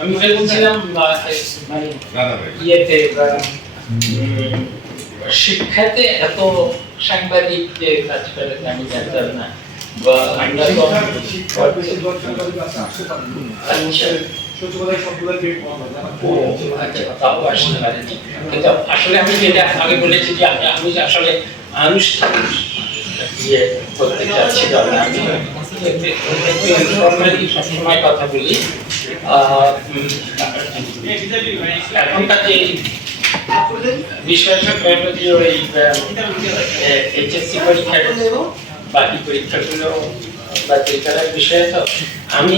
আমি বলছিলাম মানে ইয়েতে শিক্ষাতে এত সাংবাদিক যে কাজ করে আমি জানতাম না। আচ্ছা, আসলে আমি যেটা আগে বলেছি যে আমি আমি যে আসলে আনুষ্ঠানিক আমি বাকি পরীক্ষাগুলো বাতিল করার বিষয়ে তো আমি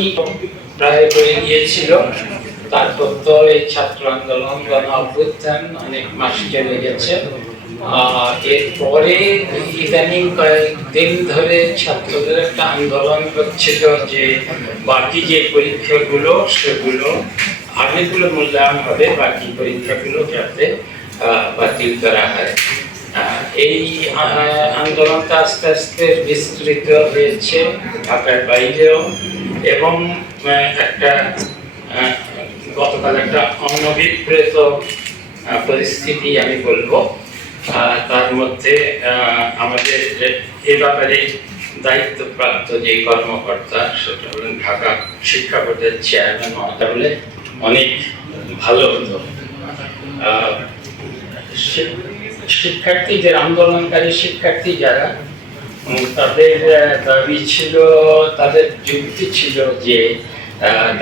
প্রায় হয়ে গিয়েছিল। তারপর তো এই ছাত্র আন্দোলন, গণ অভ্যুত্থান অনেক মাস চলে গেছে এরপরে ইদানিং কয়েকদিন ধরে ছাত্রদের একটা আন্দোলন হচ্ছিল যে বাকি যে পরীক্ষাগুলো, সেগুলো অনেকগুলো মূল্যায়ন হবে বাকি পরীক্ষাগুলো যাতে বাতিল করা হয়। এই আন্দোলনটা আস্তে আস্তে বিস্তৃত হয়েছে ঢাকার বাইরেও এবং একটা গতকাল একটা অনভিপ্রেত পরিস্থিতি আমি বলব। তার মধ্যে আমাদের এ ব্যাপারে দায়িত্বপ্রাপ্ত যে কর্মকর্তা, সেটা হলেন ঢাকা শিক্ষা বোর্ডের চেয়ারম্যান মহাতা হলে অনেক ভালো হতো শিক্ষার্থীদের, আন্দোলনকারী শিক্ষার্থী যারা তাদের দাবি ছিল, তাদের যুক্তি ছিল যে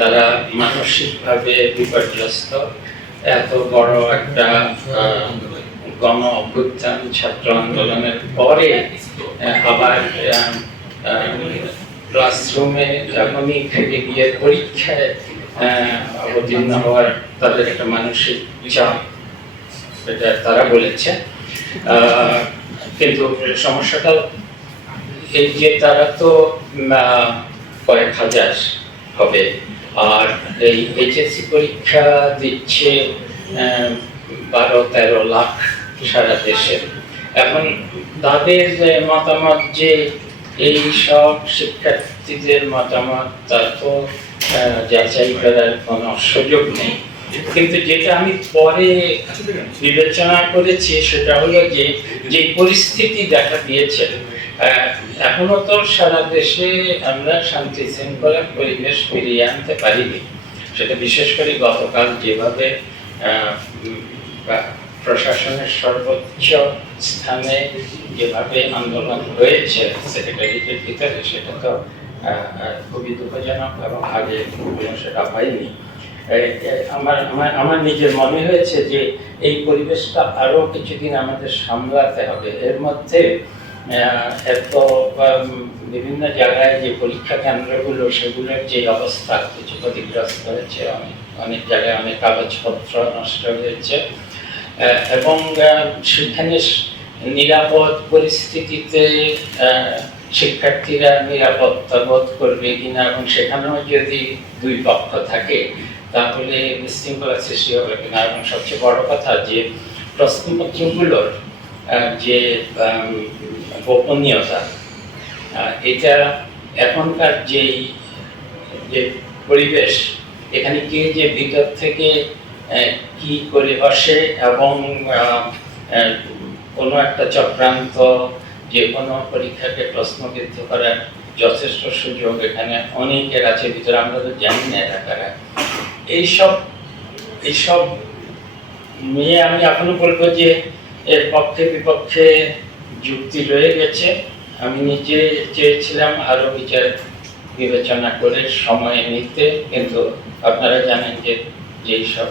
তারা মানসিকভাবে বিপর্যস্ত, এত বড় একটা গণ অভ্যুত্থান ছাত্র আন্দোলনের পরে আবার ক্লাসরুমে যখনই ফিরে গিয়ে পরীক্ষায় অবতীর্ণ হওয়ার তাদের একটা মানসিক চাপ, এটা তারা বলেছে। কিন্তু সমস্যাটা এই যে তারা তো কয়েক হাজার হবে, আর এই এইচএসসি পরীক্ষা দিচ্ছে বারো তেরো লাখ সারা দেশে। এখন তাদের মতামত যে এই সব শিক্ষার্থীদের মতামত, তার তো যাচাই করার কোনো সুযোগ নেই। কিন্তু যেটা আমি পরে বিবেচনা করেছি, সেটা হলো যে যে পরিস্থিতি দেখা দিয়েছে এখনও তো সারা দেশে আমরা শান্তি শৃঙ্খলার পরিবেশ ফিরিয়ে আনতে পারিনি। সেটা বিশেষ করে গতকাল যেভাবে প্রশাসনের সর্বোচ্চ স্থানে যেভাবে আন্দোলন হয়েছে সেক্রেটারিয়েটের ভিতরে সেটা তো খুবই দুঃখজনক এবং আগে সেটা হয়নি। আমার আমার আমার নিজের মনে হয়েছে যে এই পরিবেশটা আরও কিছুদিন আমাদের সামলাতে হবে। এর মধ্যে এত বিভিন্ন জায়গায় যে পরীক্ষা কেন্দ্রগুলো, সেগুলোর যে অবস্থা কিছু ক্ষতিগ্রস্ত হয়েছে, অনেক অনেক জায়গায় অনেক কাগজপত্র নষ্ট হয়েছে। এবং সেখানে নিরাপদ পরিস্থিতিতে শিক্ষার্থীরা নিরাপত্তা বোধ করবে কিনা এবং সেখানেও যদি দুই পক্ষ থাকে, তাহলে বিশৃঙ্খলা সৃষ্টি হবে কিনা? এবং সবচেয়ে বড় কথা যে, প্রশ্নপত্রগুলোর যে গোপনীয়তা এটা এখনকার যেই, যে পরিবেশ, এখানে কে যে ভিতর থেকে কি করে বসে এবং কোনো একটা চক্রান্ত যে কোনো পরীক্ষাকে প্রশ্নবিদ্ধ করার যথেষ্ট সুযোগ এখানে অনেকের আছে, ভিতরে আমরা তো জানি না এরা কারা। এইসব এইসব নিয়ে আমি এখনও বলব যে এর পক্ষে বিপক্ষে যুক্তি রয়ে গেছে। আমি নিজে চেয়েছিলাম আরও বিচার বিবেচনা করে সময় নিতে, কিন্তু আপনারা জানেন যে যেই সব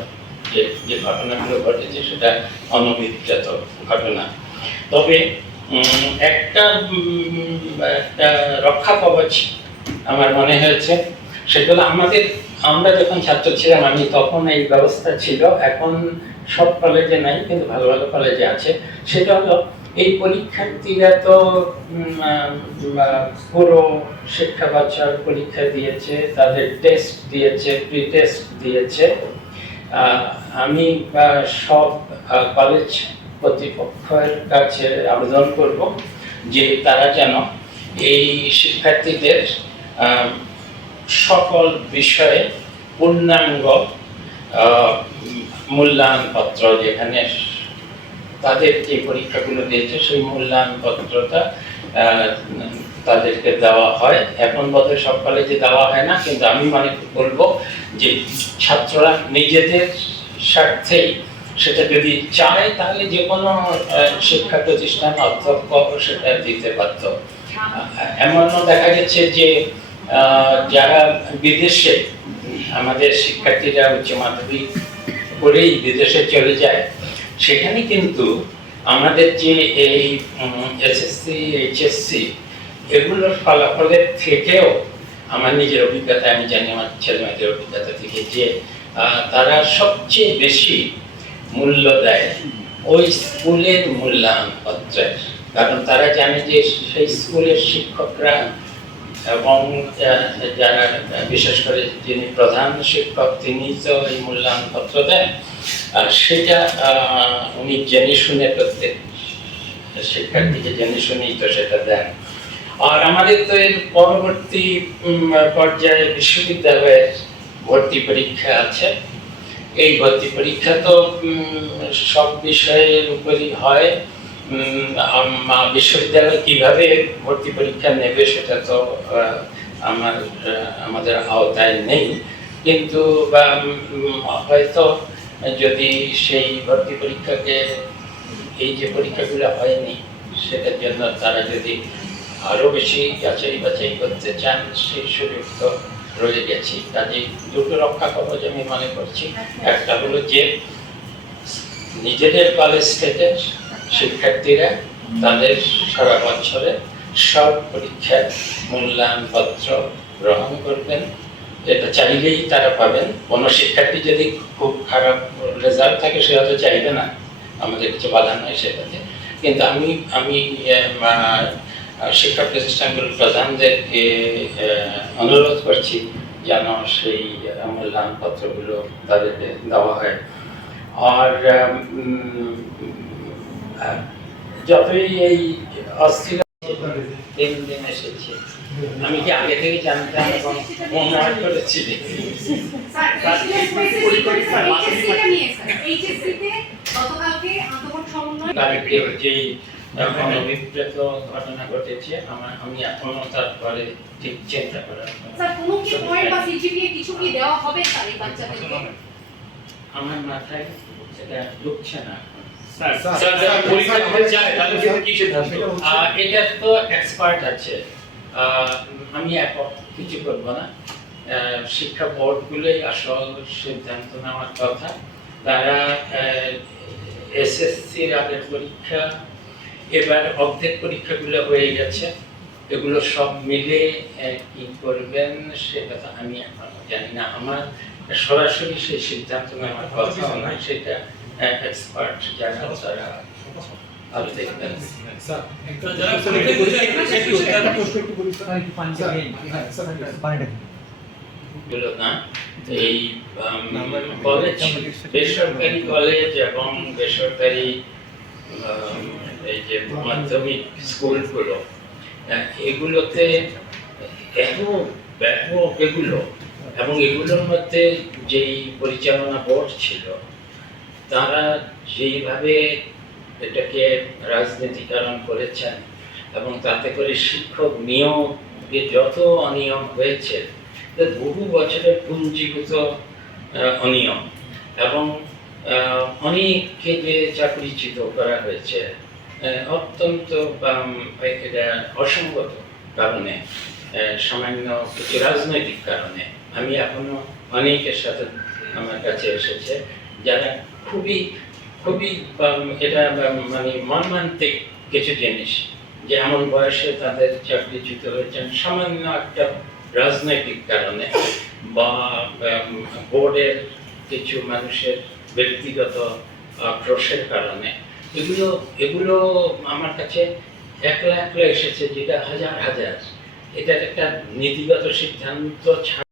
যে যে ঘটনাগুলো ঘটেছে সেটা অনভিপ্রেত ঘটনা। তবে একটা একটা রক্ষা কবচ আমার মনে হয়েছে। সেটা হলো আমাদের, আমরা যখন ছাত্র ছিলাম, আমি তখন এই ব্যবস্থা ছিল। এখন সব কলেজে নাই, কিন্তু ভালো ভালো কলেজে আছে। সেটা হলো, এই পরীক্ষার্থীরা তো পুরো শিক্ষা বছর পরীক্ষা দিয়েছে, তাদের টেস্ট দিয়েছে প্রি টেস্ট দিয়েছে। আমি সব কলেজ কর্তৃপক্ষের কাছে আবেদন করব যে তারা যেন এই শিক্ষার্থীদের সকল বিষয়ে পূর্ণাঙ্গ মূল্যায়ন পত্র যেখানে তাদের যে পরীক্ষাগুলো দিয়েছে, সেই মূল্যায়ন পত্রটা তাদেরকে দেওয়া হয়। এখন বোধহয় সব কলেজে দেওয়া হয় না, কিন্তু আমি মানে বলব যে ছাত্ররা নিজেদের স্বার্থেই সেটা যদি চায়, তাহলে যে কোনো শিক্ষা প্রতিষ্ঠান অধ্যক্ষ সেটা দিতে পারত এমনও দেখা গেছে যে যারা বিদেশে, আমাদের শিক্ষার্থীরা উচ্চ মাধ্যমিক করেই বিদেশে চলে যায়, সেখানে কিন্তু আমাদের যে এই এসএসসি এইচএসসি এগুলোর ফলাফলের থেকেও আমার নিজের অভিজ্ঞতা, আমি জানি আমার ছেলে মেয়েদের অভিজ্ঞতা থেকে যে তারা সবচেয়ে বেশি মূল্য দেয় ওই স্কুলের মূল্যায়ন পত্রের কারণ তারা জানে যে সেই স্কুলের শিক্ষকরা এবং যারা, বিশেষ করে যিনি প্রধান শিক্ষক তিনি তো এই মূল্যায়ন পত্র দেন আর সেটা উনি জেনে শুনে প্রত্যেক শিক্ষার্থীকে জেনে শুনেই তো সেটা দেন। আর আমাদের তো এর পরবর্তী পর্যায়ে বিশ্ববিদ্যালয়ের ভর্তি পরীক্ষা আছে। এই ভর্তি পরীক্ষা তো সব বিষয়ের উপরই হয়। বিশ্ববিদ্যালয় কীভাবে ভর্তি পরীক্ষা নেবে সেটা তো আমার আমাদের আওতায় নেই। কিন্তু বা, হয়তো যদি সেই ভর্তি পরীক্ষাকে এই যে পরীক্ষাগুলো হয়নি সেটার জন্য তারা যদি আরও বেশি যাচাই বাছাই করতে চান সেই সুযোগ তো রয়ে গেছে। কাজে দুটো রক্ষা কবচ আমি মনে করছি। একটা হলো যে নিজেদের কলেজ থেকে শিক্ষার্থীরা তাদের সারা বছরে সব পরীক্ষার মূল্যায়ন পত্র গ্রহণ করবেন। এটা চাইলেই তারা পাবেন। কোনো শিক্ষার্থী যদি খুব খারাপ রেজাল্ট থাকে সেটা তো চাইবে না। আমাদের কিছু বাধা নয় সেটাতে। কিন্তু আমি আমি শিক্ষা প্রতিষ্ঠানগুলোর প্রধানদেরকে অনুরোধ করছি যেন সেই আহ, মূল্যায়ন পত্রগুলো তাদেরকে দেওয়া হয়। আর যতই এই অস্থির দিন দিন এসেছে আমি কি আগে থেকে জানতাম এবং মনে করেছি? স্যার, HSC টা নিয়ে স্যার, HSC তে গতকালকে আন্তঃবোর্ড সমন্বয় কালকে যেই ঘটনা ঘটেছে আমার আমি এখনও তারপরে ঠিক চিন্তা করার স্যার কোনো কি পয়েন্ট বা সিজিপিএ কিছু কি দেওয়া হবে স্যার এই বাচ্চাদেরকে? আমার মাথায় সেটা ঢুকছে না। এটা তো এক্সপার্ট আছে। আমি কিছু করব না। শিক্ষা বোর্ডগুলোই আসল সিদ্ধান্ত নেওয়ার কথা। তারা এসএসসির আগের পরীক্ষা এবার অর্ধেক পরীক্ষাগুলো হয়ে গেছে। এগুলো সব মিলে কি করবেন সে কথা আমি এখন জানি না। আমার সরাসরি সেই সিদ্ধান্ত নেওয়ার কথা নয় সেটা যারা তারা এই কলেজ বেসরকারি কলেজ এবং বেসরকারি উম, এই যে মাধ্যমিক স্কুলগুলো আহ, এগুলোতে এত ব্যাপক এগুলো এবং এগুলোর মধ্যে যেই পরিচালনা বোর্ড ছিল তারা যেইভাবে এটাকে রাজনীতিকরণ করেছেন এবং তাতে করে শিক্ষক নিয়োগে যত অনিয়ম হয়েছে বহু বছরের পুঞ্জীভূত অনিয়ম এবং অনেককে যে চাকরিচ্যুত করা হয়েছে অত্যন্ত এটা অসঙ্গত কারণে সামান্য কিছু রাজনৈতিক কারণে। আমি এখনও অনেকের সাথে আমার কাছে এসেছে যারা খুবই খুবই এটা মানে মর্মান্তিক কিছু জিনিস যে এমন বয়সে তাদের চাকরিচ্যুত হয়েছেন। সামান্য একটা রাজনৈতিক কারণে বা বোর্ডের কিছু মানুষের ব্যক্তিগত আক্রোশের কারণে। এগুলো এগুলো আমার কাছে একলা একলা এসেছে যেটা হাজার হাজার। এটা একটা নীতিগত সিদ্ধান্ত ছাড়া